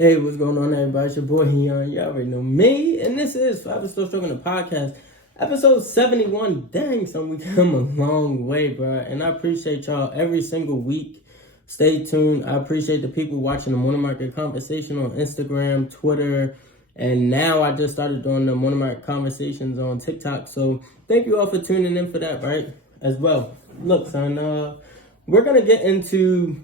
Hey, what's going on, everybody? It's your boy Heon. You already know me, and this is Forever Still Stroking the Podcast, episode 71. Dang, son, we come a long way, bro. And I appreciate y'all every single week. Stay tuned. I appreciate the people watching the Morning Market Conversation on Instagram, Twitter, and now I just started doing the Morning Market Conversations on TikTok. So thank you all for tuning in for that, right? As well. Look, son, we're gonna get into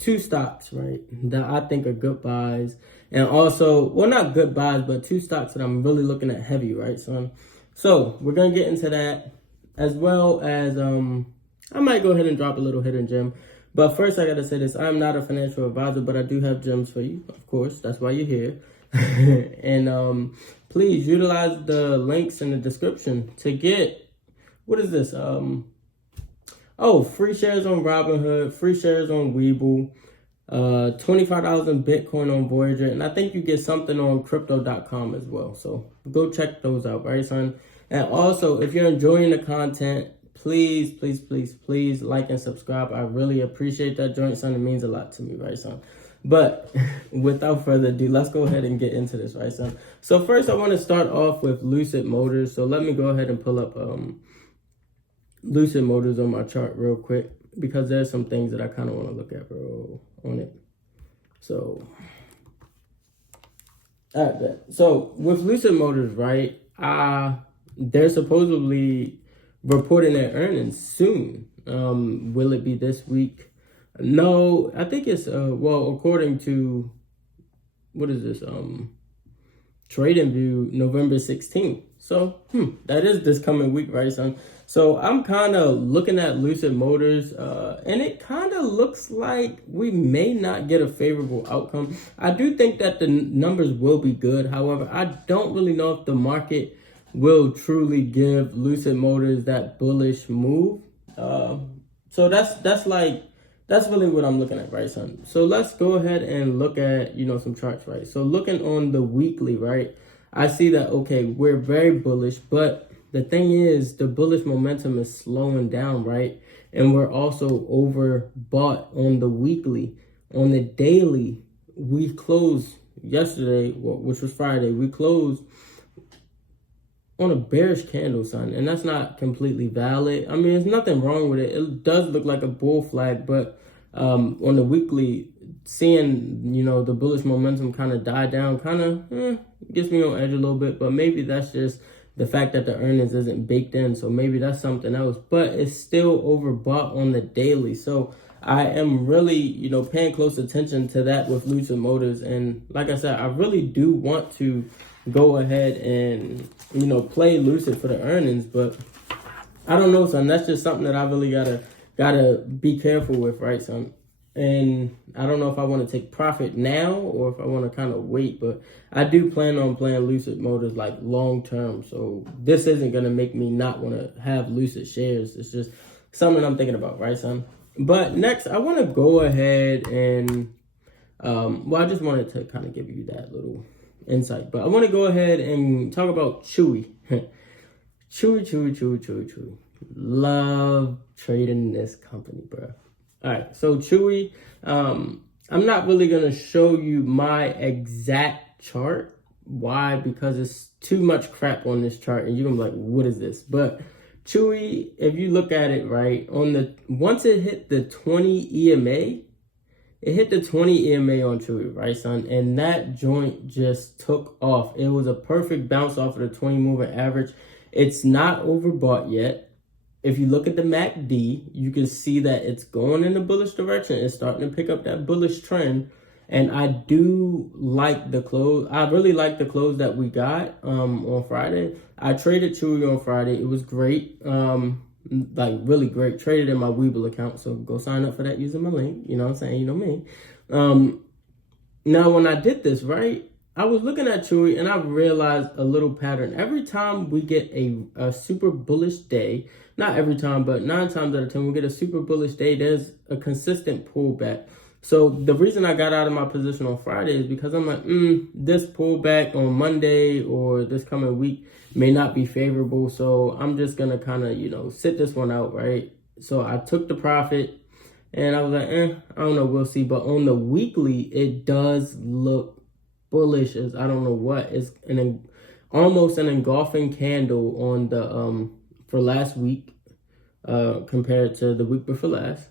two stocks, right, that I think are good buys, and also, well, not good buys, but two stocks that I'm really looking at heavy, right, son? So we're gonna get into that, as well as I might go ahead and drop a little hidden gem. But first, I gotta say this: I'm not a financial advisor, but I do have gems for you, of course. That's why you're here. And please utilize the links in the description to get, what is this? Free shares on Robinhood, free shares on Webull, $25 in Bitcoin on Voyager, and I think you get something on crypto.com as well. So go check those out, right, son? And also, if you're enjoying the content, please like and subscribe. I really appreciate that joint, son. It means a lot to me, right, son? But without further ado, let's go ahead and get into this, right, son? So first, I want to start off with Lucid Motors. So let me go ahead and pull up Lucid Motors on my chart real quick, because there's some things that I kind of want to look at, bro, on it. So, all right, so with Lucid Motors, right, they're supposedly reporting their earnings soon. Will it be this week? No, I think it's, according to, what is this, Trading View, November 16th. So, that is this coming week, right, son? So I'm kind of looking at Lucid Motors, and it kind of looks like we may not get a favorable outcome. I do think that the numbers will be good. However, I don't really know if the market will truly give Lucid Motors that bullish move. So that's really what I'm looking at, right, son? So let's go ahead and look at, some charts, right? So looking on the weekly, right, I see that, okay, we're very bullish, but the thing is, the bullish momentum is slowing down, right? And we're also overbought on the weekly. On the daily, we closed yesterday, which was Friday. We closed on a bearish candle, son, and that's not completely valid. I mean, there's nothing wrong with it. It does look like a bull flag, but on the weekly, seeing, the bullish momentum kind of die down kind of gets me on edge a little bit, but maybe that's just the fact that the earnings isn't baked in, so maybe that's something else. But it's still overbought on the daily, so I am really, paying close attention to that with Lucid Motors. And like I said, I really do want to go ahead and, play Lucid for the earnings, but I don't know, son. That's just something that I really gotta be careful with, right, son? And I don't know if I want to take profit now or if I want to kind of wait, but I do plan on playing Lucid Motors like long term. So this isn't going to make me not want to have Lucid shares. It's just something I'm thinking about, right, son? But next, I want to go ahead and, I just wanted to kind of give you that little insight, but I want to go ahead and talk about Chwy. Chwy. Love trading this company, bro. All right, so Chwy, I'm not really going to show you my exact chart. Why? Because it's too much crap on this chart, and you're going to be like, what is this? But Chwy, if you look at it, right, once it hit the 20 EMA, it hit the 20 EMA on Chwy, right, son? And that joint just took off. It was a perfect bounce off of the 20 moving average. It's not overbought yet. If you look at the MACD, you can see that it's going in the bullish direction. It's starting to pick up that bullish trend. And I do like the close. I really like the close that we got on Friday. I traded Chwy on Friday. It was great. Really great. Traded in my Webull account. So go sign up for that using my link. You know what I'm saying? You know me. Now, when I did this, right, I was looking at Chwy and I realized a little pattern. Every time we get a super bullish day, not every time, but 9 times out of 10, we get a super bullish day, there's a consistent pullback. So the reason I got out of my position on Friday is because I'm like, this pullback on Monday or this coming week may not be favorable. So I'm just going to kind of, sit this one out, right? So I took the profit and I was like, I don't know, we'll see. But on the weekly, it does look bullish as I don't know what. It's almost an engulfing candle on the for last week compared to the week before last.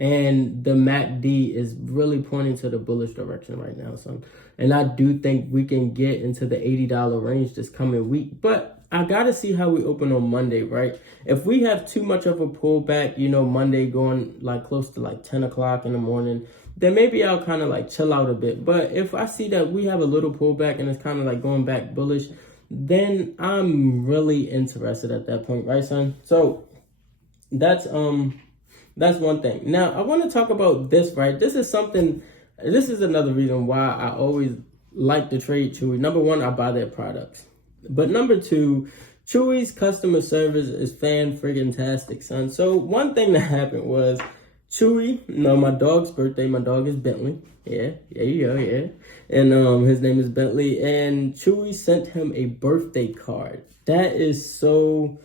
And the MACD is really pointing to the bullish direction right now, son. And I do think we can get into the $80 range this coming week. But I got to see how we open on Monday, right? If we have too much of a pullback, Monday going like close to like 10 o'clock in the morning, then maybe I'll kind of like chill out a bit. But if I see that we have a little pullback and it's kind of like going back bullish, then I'm really interested at that point, right, son? So that's one thing. Now, I want to talk about this, right? This is another reason why I always like to trade Chewy. Number one, I buy their products. But number two, Chewy's customer service is fan-friggin-tastic, son. So one thing that happened was Chewy, my dog's birthday. My dog is Bentley. Yeah. And his name is Bentley. And Chewy sent him a birthday card. That is so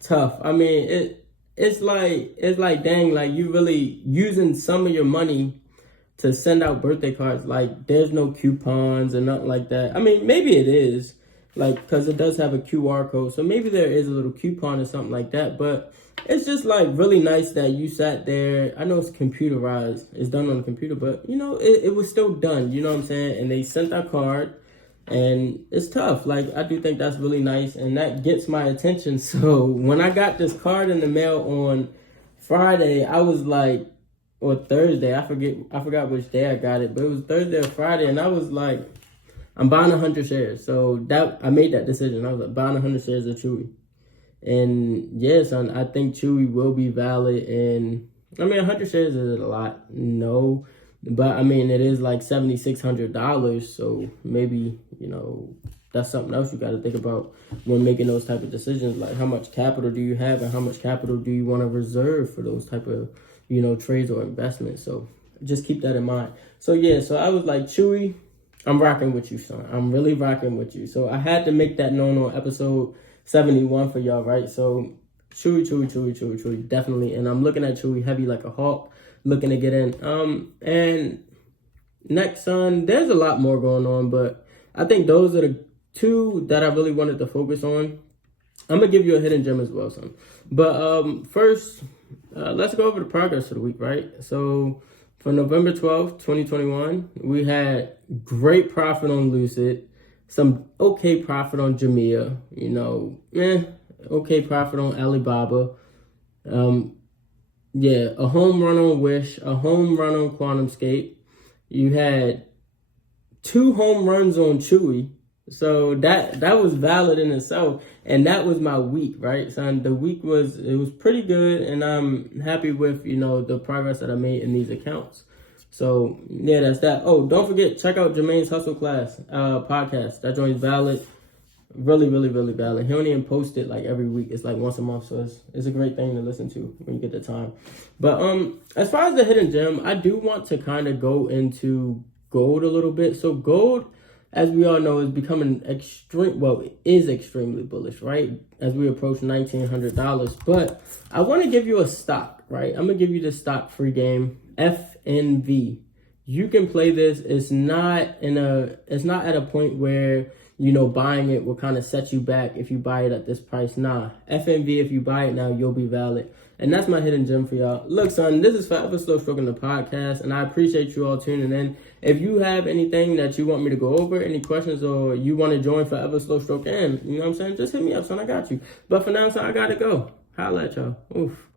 tough. I mean, it's like, dang, like you really using some of your money to send out birthday cards. Like there's no coupons and nothing like that. I mean, maybe it is, like, because it does have a QR code. So maybe there is a little coupon or something like that. But it's just like really nice that you sat there. I know it's computerized. It's done on the computer, but it was still done. You know what I'm saying? And they sent that card. And it's tough. Like, I do think that's really nice, and that gets my attention. So when I got this card in the mail on Friday, I was like, or Thursday, I forgot which day I got it, but it was Thursday or Friday, and I was like, I'm buying 100 shares. So I made that decision. I was like, buying 100 shares of Chewy. And yes, I think Chewy will be valid. And I mean, 100 shares is a lot. No. But I mean, it is like $7,600, so maybe that's something else you got to think about when making those type of decisions. Like, how much capital do you have, and how much capital do you want to reserve for those type of trades or investments? So just keep that in mind. So yeah, so I was like, Chewy, I'm rocking with you, son. I'm really rocking with you. So I had to make that known on episode 71 for y'all, right? So Chewy, definitely. And I'm looking at Chewy heavy like a hawk. Looking to get in. And next, son, there's a lot more going on, but I think those are the two that I really wanted to focus on. I'm gonna give you a hidden gem as well, son. But first, let's go over the progress of the week, right? So for November 12th, 2021, we had great profit on Lucid, some okay profit on Jamia, okay profit on Alibaba. Yeah, a home run on Wish, a home run on QuantumScape. You had 2 home runs on Chewy. So that was valid in itself. And that was my week, right, son? The week was pretty good, and I'm happy with, the progress that I made in these accounts. So yeah, that's that. Oh, don't forget, check out Jermaine's Hustle Class podcast. That joint's valid. Really, really, really valid. He don't even post it like every week. It's like once a month. So it's a great thing to listen to when you get the time. But as far as the hidden gem, I do want to kind of go into gold a little bit. So gold, as we all know, is becoming it is extremely bullish, right? As we approach $1,900. But I want to give you a stock, right? I'm going to give you the stock free game, FNV. You can play this. It's not at a point where buying it will kind of set you back if you buy it at this price. Nah, FNV, if you buy it now, you'll be valid. And that's my hidden gem for y'all. Look, son, this is Forever Slow Stroking the podcast, and I appreciate you all tuning in. If you have anything that you want me to go over, any questions, or you want to join Forever Slow Stroke in, just hit me up, son. I got you. But for now, son, I got to go. Holla at y'all. Oof.